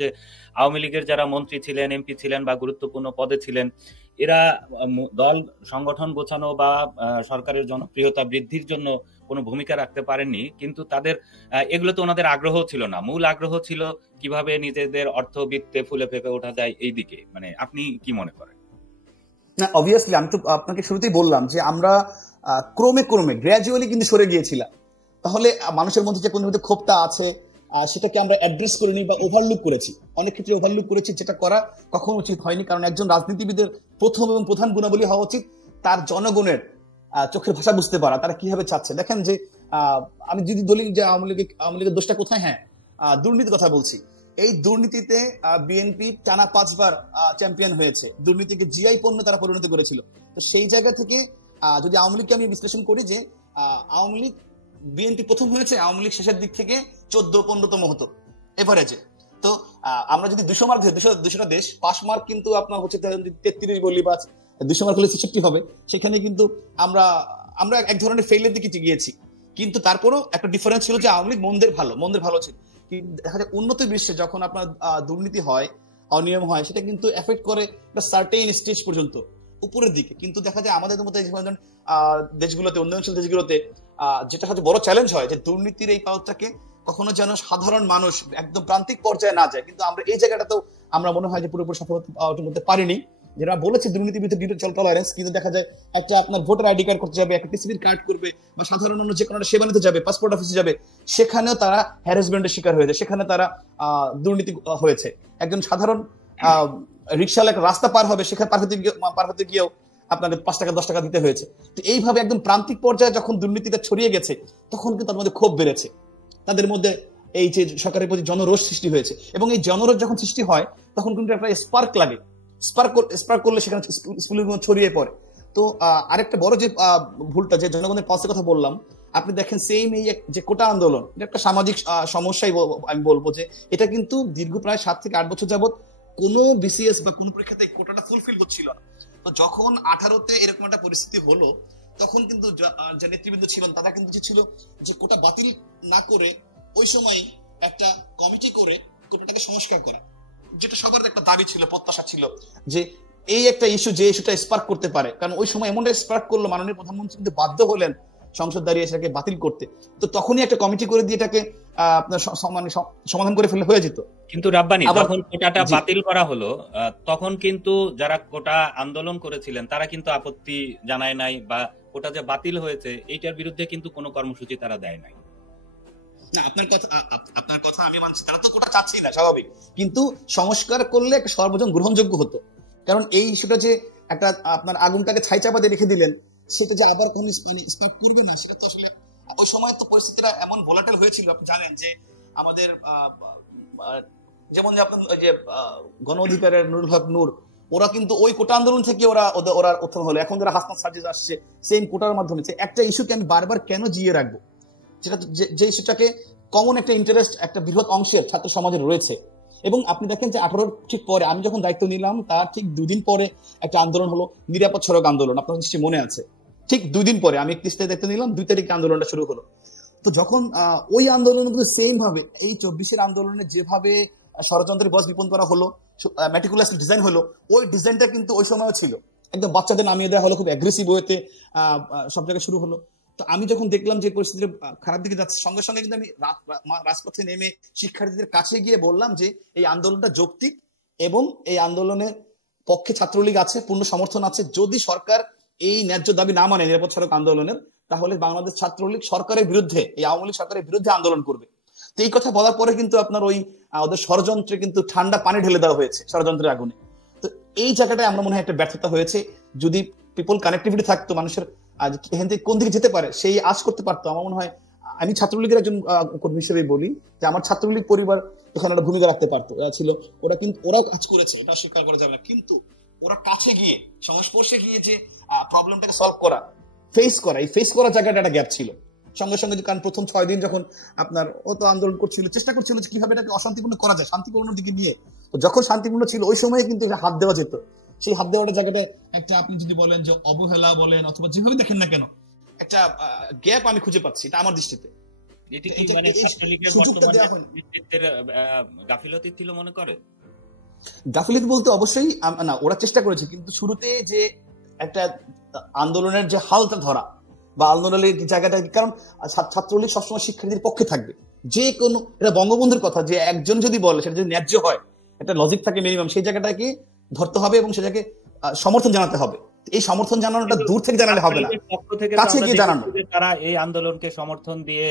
যে আওয়ামী লীগের যারা মন্ত্রী ছিলেন, এমপি ছিলেন বা গুরুত্বপূর্ণ পদে ছিলেন, এরা দল সংগঠন গোছানো বা সরকারের জনপ্রিয়তা বৃদ্ধির জন্য কোনো ভূমিকা রাখতে পারেননি, কিন্তু তাদের এগুলোতে ওনাদের আগ্রহ ছিল না। মূল আগ্রহ ছিল কিভাবে নিজেদের অর্থবিত্তে ফুলে ফেঁপে ওঠা যায় এই দিকে। মানে আপনি কি মনে করেন? না, অবভিয়াসলি আমি তো আপনাকে শুরুতেই বললাম যে আমরা ক্রমে ক্রমে গ্র্যাজুয়ালি কিন্তু সরে গিয়েছিলাম। তাহলে মানুষের মধ্যে যে কোনো ক্ষোভটা আছে সেটাকে আমরা অ্যাড্রেস করিনি বা ওভারলুক করেছি, অনেক ক্ষেত্রে ওভারলুক করেছি, যেটা করা কখনো উচিত হয়নি। কারণ একজন রাজনীতিবিদের প্রথম এবং প্রধান গুণাবলী হওয়া উচিত তার জনগণের চোখের ভাষা বুঝতে পারা, তারা কিভাবে চাচ্ছে। দেখেন যে আমি যদি বলি যে আওয়ামী লীগের দোষটা কোথায়, হ্যাঁ, দুর্নীতির কথা বলছি। এই দুর্নীতিতে বিএনপি টানা 5 বার চ্যাম্পিয়ন হয়েছে, দুর্নীতিকে জিআই পণ্য তারা পরিণত করেছিল। তো সেই জায়গা থেকে যদি আওয়ামী লীগকে আমি বিশ্লেষণ করি যে আওয়ামী লীগ বিএনপি প্রথম হয়েছে, আওয়ামী লীগ শেষের দিক থেকে 14-15তম হতো এভারেজে। তো আমরা যদি 200 মার্ক 200টা দেশ, পাস মার্ক কিন্তু আপনার হচ্ছে 33 বলি বা 200 মার্ক হলে 66 হবে, সেখানে কিন্তু আমরা এক ধরনের ফেইলের দিকে গিয়েছি। কিন্তু তারপরও একটা ডিফারেন্স ছিল যে আওয়ামী লীগ মন্দের ভালো ছিল। দেখা যায় উন্নত বিশ্বে যখন আপনার দুর্নীতি হয়, অনিয়ম হয়, সেটা কিন্তু এফেক্ট করে একটা সার্টেন স্টেজ পর্যন্ত উপরের দিকে। কিন্তু দেখা যায় আমাদের মতো দেশগুলোতে, উন্নয়নশীল দেশগুলোতে যেটা হচ্ছে বড় চ্যালেঞ্জ হয় যে দুর্নীতির এই পাওয়ারটাকে কখনো যেন সাধারণ মানুষ একদম প্রান্তিক পর্যায়ে না যায়। কিন্তু আমরা এই জায়গাটাতেও আমরা মনে হয় যে পুরোপুরি সফলতা অর্জন করতে পারিনি। যেটা বলেছে দুর্নীতির বিরুদ্ধে টলারেন্স, কিন্তু দেখা যায় একটা আপনার ভোটার আইডি কার্ড করতে যাবে, একটা টিসিবির কার্ড করবে, বা সাধারণ মানুষ যে কোনো একটা সেবা নিতে যাবে, পাসপোর্ট অফিসে যাবে, সেখানেও তারা হ্যারাসমেন্টের শিকার হয়েছে, সেখানে তারা দুর্নীতি হয়েছে। একজন সাধারণ রিক্সাওয়ালা একটা রাস্তা পার হবে, সেখানে পার হতে গিয়েও আপনাদের 5 টাকা 10 টাকা দিতে হয়েছে। তো এইভাবে একদম প্রান্তিক পর্যায়ে যখন দুর্নীতিটা ছড়িয়ে গেছে, তখন কিন্তু তার মধ্যে ক্ষোভ বেড়েছে, তাদের মধ্যে এই যে সরকারের প্রতি জনরোষ সৃষ্টি হয়েছে। এবং এই জনরোষ যখন সৃষ্টি হয়, তখন কিন্তু একটা স্পার্ক লাগে, স্পার্ক করলে সেখানে ছড়িয়ে পড়ে। তো আরেকটা বড় যে ভুলটা, যে জনগণের পাশে কথা বললাম, আপনি দেখেন সেম এই যে কোটা আন্দোলন, এটা একটা সামাজিক সমস্যাই আমি বলবো যে এটা কিন্তু দীর্ঘ প্রায় 7 থেকে 8 বছর যাবত কোনো বিসিএস বা কোনো পরীক্ষাতে কোটাটা ফুলফিল হচ্ছিল না। তো যখন 18তে এরকম একটা পরিস্থিতি হলো, তখন কিন্তু যে নেতৃবৃন্দ ছিলেন তারা কিন্তু ছিল যে কোটা বাতিল না করে ওই সময় একটা কমিটি করে কোটাটাকে সংস্কার করা, যেটা সবার একটা দাবি ছিল, প্রত্যাশা ছিল যে এই একটা ইস্যু, যে ইস্যুটা স্পার্ক করতে পারে। কারণ ওই সময় এমনটা স্পার্ক করলো, মাননীয় প্রধানমন্ত্রী কিন্তু বাধ্য হলেন সংসদ দাঁড়িয়ে সেটাকে বাতিল করতে। তো তখনই একটা কমিটি করে দিয়ে এটাকে আপনার সমাধান করে ফেলে হয়ে যেত। কিন্তু রাব্বানি, যখন কোটাটা বাতিল করা হলো, তখন কিন্তু যারা কোটা আন্দোলন করেছিলেন তারা কিন্তু আপত্তি জানায় নাই, বা কোটা যে বাতিল হয়েছে এইটার বিরুদ্ধে কিন্তু কোনো কর্মসূচি তারা দেয় নাই। না, আপনার কথা আমি মানছি, তারা তো কোটা চাচ্ছেই না, স্বাভাবিক। কিন্তু সংস্কার করলে একটা সর্বজন গ্রহণযোগ্য হতো। কারণ এই ইস্যুটা যে একটা আপনার আগুনটাকে ছাই চাপা দিয়ে রেখে দিলেন, সেটা যে আবার কোনো স্পার্ক করবে না, সেটা তো আসলে ওই সময় তো পরিস্থিতিটা এমন ভোলাটাইল হয়েছিল। আপনি জানেন যে আমাদের যেমন যে আপনার যে গণ অধিকারের নুরুল হক নূর, ওরা কিন্তু ওই কোটা আন্দোলন থেকে ওরা উত্থান হলো। এখন যারা হাসনাত সার্জিস আসছে সেম কোটার মাধ্যমে, একটা ইস্যুকে আমি বারবার কেন জিয়ে রাখবো, যেটা যে ইস্যুটাকে কমন একটা ইন্টারেস্ট একটা বৃহৎ অংশের ছাত্র সমাজের রয়েছে। এবং আপনি দেখেন যে 18 ঠিক পরে আমি যখন দায়িত্ব নিলাম, তার ঠিক 2 দিন পরে একটা আন্দোলন হলো, নিরাপদ সড়ক আন্দোলন, আপনার নিশ্চয়ই মনে আছে। ঠিক 2 দিন পরে, আমি 31 তারিখ দায়িত্ব নিলাম, 2 তারিখে আন্দোলনটা শুরু হলো। তো যখন ওই আন্দোলন কিন্তু সেম ভাবে এই 24-এর আন্দোলনে যেভাবে ষড়যন্ত্রের বস বিপন্ন করা হলো, ম্যাটিকুলাস ডিজাইন হলো, ওই ডিজাইনটা কিন্তু ওই সময়ও ছিল। একদম বাচ্চাদের নামিয়ে দেওয়া হলো, খুব অ্যাগ্রেসিভ ওয়েতে সব জায়গায় শুরু হলো। তো আমি যখন দেখলাম যে পরিস্থিতি খারাপ দিকে যাচ্ছে, সঙ্গে সঙ্গে কিন্তু আমি রাজপথে নেমে শিক্ষার্থীদের কাছে গিয়ে বললাম যে এই আন্দোলনটা যৌক্তিক, এবং এই আন্দোলনের পক্ষে ছাত্রলীগ আছে, পূর্ণ সমর্থন আছে। যদি সরকার এই ন্যায্য দাবি না মানে নিরাপদ সড়ক আন্দোলনের, তাহলে বাংলাদেশ ছাত্রলীগ সরকারের বিরুদ্ধে, এই আওয়ামী লীগ সরকারের বিরুদ্ধে আন্দোলন করবে। তো এই কথা বলার পরে কিন্তু আপনার ওদের ষড়যন্ত্রে কিন্তু ঠান্ডা পানি ঢেলে দেওয়া হয়েছে, ষড়যন্ত্রের আগুনে। তো এই জায়গাটায় আমরা মনে হয় একটা ব্যর্থতা হয়েছে। যদি পিপল কানেক্টিভিটি থাকতো, মানুষের এখান থেকে কোন দিকে যেতে পারে সেই আজ করতে পারতো। আমার মনে হয়, আমি ছাত্রলীগের একজন কর্মী হিসেবে বলি যে আমার ছাত্রলীগ পরিবার এখানে একটা ভূমিকা রাখতে পারতো। ওরাও কাজ করেছে, এটা স্বীকার করা যাবে না। কিন্তু ওরা কাছে গিয়ে, সংস্পর্শে গিয়ে যে প্রবলেমটাকে সলভ করা, এই ফেস করা জায়গাটা একটা গ্যাপ ছিল। সঙ্গে সঙ্গে, কারণ প্রথম 6 দিন যখন আপনার ও তো আন্দোলন করছিল, চেষ্টা করছিল যে কিভাবে এটাকে অশান্তিপূর্ণ করা যায়, শান্তিপূর্ণ দিকে নিয়ে। তো যখন শান্তিপূর্ণ ছিল, ওই সময় কিন্তু হাত দেওয়া যেত। সেই হাত দেওয়াটা জায়গাটায় একটা, আপনি যদি বলেন যে অবহেলা বলেন, অথবা যেভাবে দেখেন না কেন, একটা গ্যাপ আমি খুঁজে পাচ্ছি, এটা আমার দৃষ্টিতে। এটি কি এটা মানে এই ছাত্রলীগের সুযোগটা বর্তমান দেওয়া হয়নি। নেতৃত্বের গাফিলতি ছিল মনে করেন? গাফিলতি বলতে অবশ্যই না, ওরা চেষ্টা করেছে, কিন্তু শুরুতে যে একটা আন্দোলনের যে হালটা ধরা বা আন্দোলনের জায়গাটা, কারণ ছাত্রলীগ সবসময় শিক্ষার্থীদের পক্ষে থাকবে। যে কোনো, এটা বঙ্গবন্ধুর কথা, যে একজন যদি বলে সেটা যদি ন্যায্য হয়, একটা লজিক থাকে মিনিমাম, সেই জায়গাটাকে ধরতে হবে এবং সেটাকে সমর্থন জানাতে হবে। এই সমর্থন জানানোটা কিন্তু দূর থেকে জানালে হবে না, ছাত্রলীগের পক্ষ থেকে তো কাছে আমরা গিয়ে জানানো। দেখেছি যে তারা এই আন্দোলনকে সমর্থন দিয়ে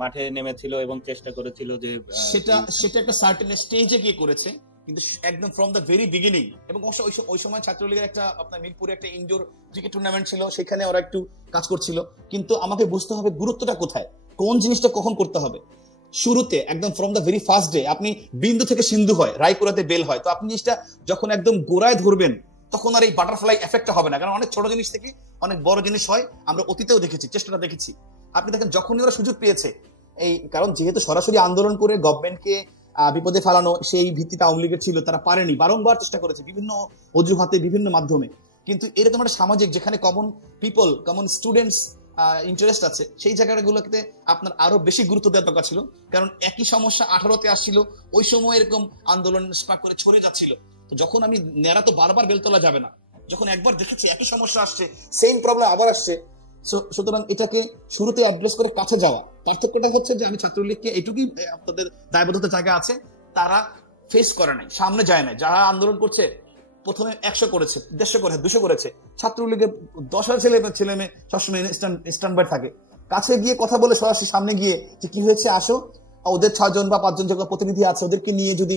মাঠে নেমেছিল এবং চেষ্টা করেছিল যে সেটা সেটা একটা সার্টেন স্টেজে গিয়ে করেছে, কিন্তু একদম ফ্রম দ্য ভেরি বিগিনিং। এবং অবশ্য ওই সময় ছাত্রলীগের একটা আপনার মিরপুরে একটা ইনডোর ক্রিকেট টুর্নামেন্ট ছিল, সেখানে ওরা একটু কাজ করছিল। কিন্তু আমাকে বুঝতে হবে গুরুত্বটা কোথায়, কোন জিনিসটা কখন করতে হবে। শুরুতে একদম from the very first day, আপনি বিন্দু থেকে সিন্ধু হয়, রায়পুরাতে বেল হয়, তো আপনি জিনিসটা যখন একদম গোড়ায় ধরবেন, তখন আর এই বাটারফ্লাই এফেক্টটা হবে না। কারণ অনেক ছোট জিনিস থেকে অনেক বড় জিনিস হয়, আমরা অতীতেও দেখেছি, চেষ্টাটা দেখেছি। আপনি দেখেন যখনই ওরা সুযোগ পেয়েছে, এই কারণ যেহেতু সরাসরি আন্দোলন করে গভর্নমেন্টকে বিপদে ফেলানো সেই ভিত্তিতে আওয়ামী লীগের ছিল, তারা পারেনি, বারংবার চেষ্টা করেছে বিভিন্ন অজুহাতে, বিভিন্ন মাধ্যমে। কিন্তু এরকম একটা সামাজিক, যেখানে common people, common students interest আছে, সেই জায়গাগুলোতে আপনার আরো বেশি গুরুত্ব দেওয়ার দরকার ছিল। কারণ একই সমস্যা 18তে আসছিল, ওই সময় এরকম আন্দোলন স্পার্ক করে ছড়িয়ে যাচ্ছিল। তো যখন আমি নেড়া তো বারবার বেল তোলা যাবে না, যখন একবার দেখেছি একই সমস্যা আসছে, সেম প্রবলেম আবার আসছে, সুতরাং এটাকে শুরুতে অ্যাড্রেস করে কাছে যাওয়া। পার্থক্যটা হচ্ছে যে আমি ছাত্রলীগকে এইটুকুই আপনাদের দায়বদ্ধতার জায়গা আছে, তারা ফেস করে নাই, সামনে যায় নাই। যারা আন্দোলন করছে প্রথমে 100 করেছে, 150 করেছে, 200 করেছে, ছাত্রলীগের 10,000 ছেলে মেয়ে সবসময় স্ট্যান্ড বাই থাকে। কাছে গিয়ে কথা বলে সরাসরি সামনে গিয়ে যে কি হয়েছে আসো, ওদের 6 জন বা 5 জন যেগুলো প্রতিনিধি আছে ওদেরকে নিয়ে যদি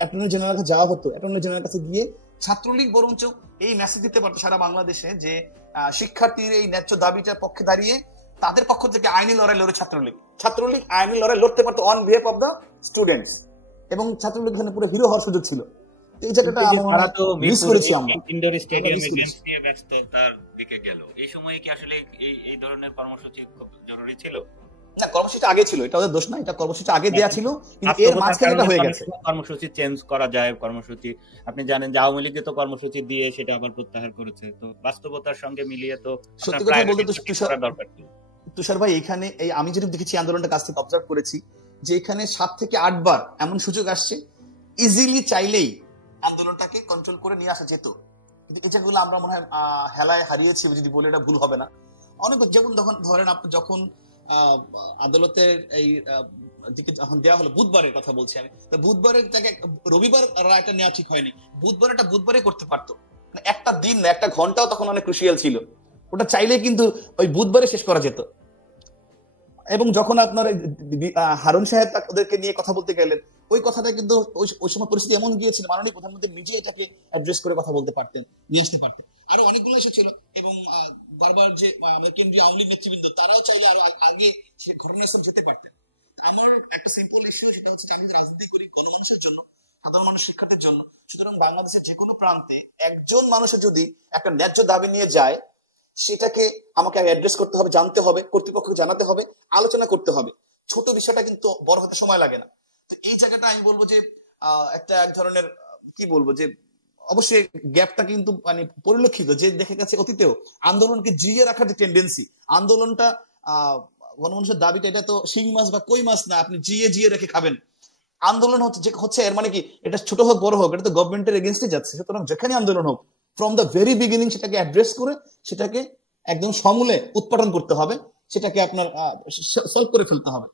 অ্যাটর্নি জেনারেল কাছে যাওয়া হতো, অ্যাটর্নি জেনারেল কাছে গিয়ে ছাত্রলীগ বরঞ্চ এই মেসেজ দিতে পারতো সারা বাংলাদেশে যে শিক্ষার্থীর এই ন্যায্য দাবিটার পক্ষে দাঁড়িয়ে তাদের পক্ষ থেকে আইনি লড়াই লড়ে ছাত্রলীগ আইনি লড়াই লড়তে পারতো on behalf of the students, এবং ছাত্রলীগ এখানে পুরো হিরো হওয়ার সুযোগ ছিল। এই জায়গাটা আমরা মিস করেছি। আমরা ইনডোর স্টেডিয়ামে গেমস নিয়ে ব্যস্ততার দিকে গেল, এই সময়ে কি আসলে এই ধরনের কর্মসূচি খুব জরুরি ছিল? না, কর্মসূচি আগে ছিল, এটা ওদের দোষ না, এটা কর্মসূচি আগে দেয়া ছিল, কিন্তু এর মাঝখানে এটা হয়ে গেছে। কর্মসূচি চেঞ্জ করা যায়, কর্মসূচি আপনি জানেন যে আওয়ামী লীগে তো কর্মসূচি দিয়ে সেটা আবার প্রত্যাহার করেছে, তো বাস্তবতার সঙ্গে মিলিয়ে তো সত্যি কথা বলতে তুষার ভাই, এখানে এই আমি যেটা দেখেছি আন্দোলনটা কাছ থেকে অবজার্ভ করেছি, যে এখানে 7 থেকে 8 বার এমন সুযোগ আসছে, ইজিলি চাইলেই আন্দোলনটাকে কন্ট্রোল করে নিয়ে আসা যেত, কিন্তু এই যেগুলো আমরা মনে হয় হেলায় হারিয়েছি যদি বলে, এটা ভুল হবে না। অনেক যেমন ধরেন আপনি যখন আদালতের এই দিকে যখন দেওয়া হলো, বুধবারের কথা বলছি আমি, তো বুধবারের তাকে রবিবার রায়টা নেওয়া ঠিক হয়নি, বুধবারটা বুধবারে করতে পারতো, একটা দিন না, একটা ঘন্টাও তখন অনেক ক্রুশিয়াল ছিল, ওটা চাইলে কিন্তু ওই বুধবারে শেষ করা যেত। এবং যখন আপনার হারুন সাহেব ওদেরকে নিয়ে কথা বলতে গেলেন, ওই কথাটা কিন্তু ওই সময় পরিস্থিতি এমন গিয়েছিল, মাননীয় প্রধানমন্ত্রী নিজে এটাকে অ্যাড্রেস করে কথা বলতে পারতেন, নিয়ে আসতে পারতেন। আরো অনেকগুলো ইস্যু ছিল, এবং বারবার যে কেন্দ্রীয় আওয়ামী লীগ নেতৃবৃন্দ তারাও চাইলে আরো আগে সে ঘটনাস্থল যেতে পারতেন। আমার একটা সিম্পল ইস্যু, সেটা হচ্ছে আমি রাজনীতি করি গণমানুষের জন্য, সাধারণ মানুষ, শিক্ষার্থীর জন্য। সুতরাং বাংলাদেশের যে কোনো প্রান্তে একজন মানুষের যদি একটা ন্যায্য দাবি নিয়ে যায়, সেটাকে আমাকে অ্যাড্রেস করতে হবে, জানতে হবে, কর্তৃপক্ষকে জানাতে হবে, আলোচনা করতে হবে। ছোট বিষয়টা কিন্তু বড় হতে সময় লাগে না। তো এই জায়গাটা আমি বলবো যে একটা এক ধরনের কি বলবো, যে অবশ্যই গ্যাপটা কিন্তু মানে পরিলক্ষিত, যে দেখে গেছে অতীতেও আন্দোলনকে জিয়ে রাখার যে টেন্ডেন্সি, আন্দোলনটা গণমানুষের দাবিটা, এটা তো শিং মাছ বা কই মাছ না, আপনি জিয়ে রেখে খাবেন। আন্দোলন হচ্ছে এর মানে কি, এটা ছোট হোক বড় হোক, এটা তো গভর্নমেন্টের এগেনস্টে যাচ্ছে। সুতরাং যেখানে আন্দোলন হোক, ফ্রম দ্য ভেরি বিগিনিং সেটাকে অ্যাড্রেস করে সেটাকে একদম সমূলে উৎপাদন করতে হবে, সেটাকে আপনার সলভ করে ফেলতে হবে।